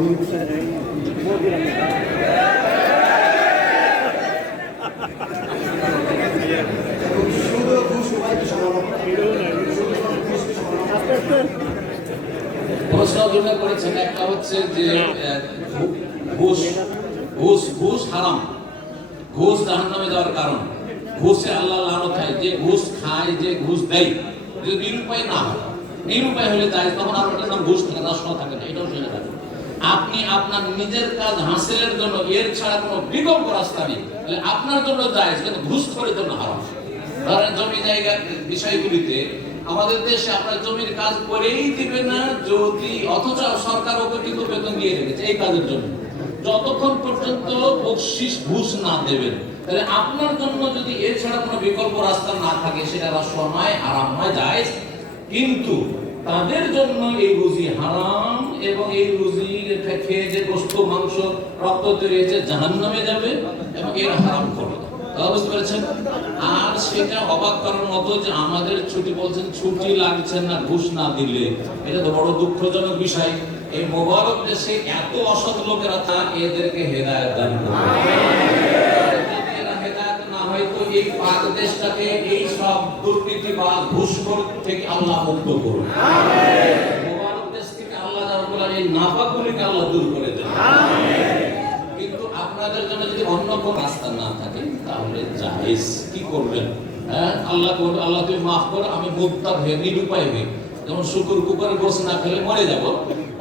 প্রশ্ন যেটা করেছেন একটা হচ্ছে যে ঘুষ ঘুষ ঘুষ হারাম, ঘুষ জাহান্নামে যাওয়ার কারণ, ঘুষে আল্লাহ লানত হয়। যে ঘুষ খায়, যে ঘুষ দেয়, যদি নিরুপায় না হয়, নিরুপায় হলে যায় তখন আর ওটার নাম ঘুষ থাকে, রাষ্ট্র থাকে না। এটাও জেনে রাখবেন। আপনি আপনার নিজের কাজ হাসিলের জন্য এর ছাড়া কোনো বিকল্প রাস্তা নেই, তাহলে আপনার জন্য যায়, কিন্তু ঘুষ করে জন্য হারাম। ধরেন জমি জায়গার বিষয়গুলিতে আমাদের দেশে আপনার জমির কাজ করেই দিবে না যদি, অথচ সরকার ওকে কিন্তু বেতন দিয়ে রেখেছে এই কাজের জন্য, যতক্ষণ পর্যন্ত বকশিশ ঘুষ না দেবেন। তাহলে আপনার জন্য যদি এর ছাড়া কোনো বিকল্প রাস্তা না থাকে, সেটা রাষ্ট্র নয়, আরাম নয়, জায়েজ। কিন্তু তাদের জন্য এই রুজি হারাম, এবং এই রুজি খেয়ে যে গোশত মাংস রক্ত তৈরি হয়েছে জাহান্নামে যাবে, এবং এর হারাম করবে। বুঝতে পেরেছেন? আর সেটা অবাক করার মতো যে আমাদের ছুটি বলছেন, ছুটি লাগছে না ঘুষ না দিলে, এটা তো বড় দুঃখজনক বিষয়। এই মোবারক দেশে এত অসৎ লোকেরা এদেরকে হেদায়েত দান করুন। হেদায়েত না হয় তো এই পাক দেশটাকে এই সব দুর্নীতিবাজ ঘুষখোর থেকে আল্লাহ মুক্ত করুন। মোবারক দেশ থেকে আল্লাহ রাব্বুল আলামিন এই নাপাকগুলিকে আল্লাহ দূর করে দেন। কিন্তু আপনাদের জন্য যদি অন্য কোন রাস্তা না থাকে তাহলে জায়েজ। কি করবেন? আল্লাহ তুমি মাফ করো, আমি মুক্তার হয়ে নিরুপায় হয়ে, যেমন শুকুর কুকুরের গোশ না খেলে মরে যাব,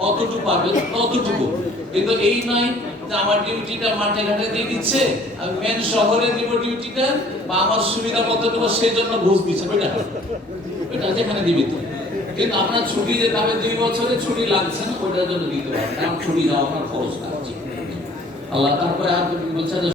অতটুকু পাবেন ততটুকু। কিন্তু এই নয় যে আমার ডিউটিটা মাঠে ঘাটে দিয়ে দিচ্ছে, আমি মেন শহরে দিব ডিউটিটা, বা আমার সুবিধা মতো দেবো, সেই জন্য ঘুষ দিচ্ছে। এটা যেখানে দিবি তো, কিন্তু আপনার ছুটি যে পাবে 2 বছরে ছুটি লাগছে না, ওইটার জন্য দিতে পারেন, কারণ ছুটি যাওয়া আপনার খরচ লাগছে। আল্লাহ তারপরে আর বলছে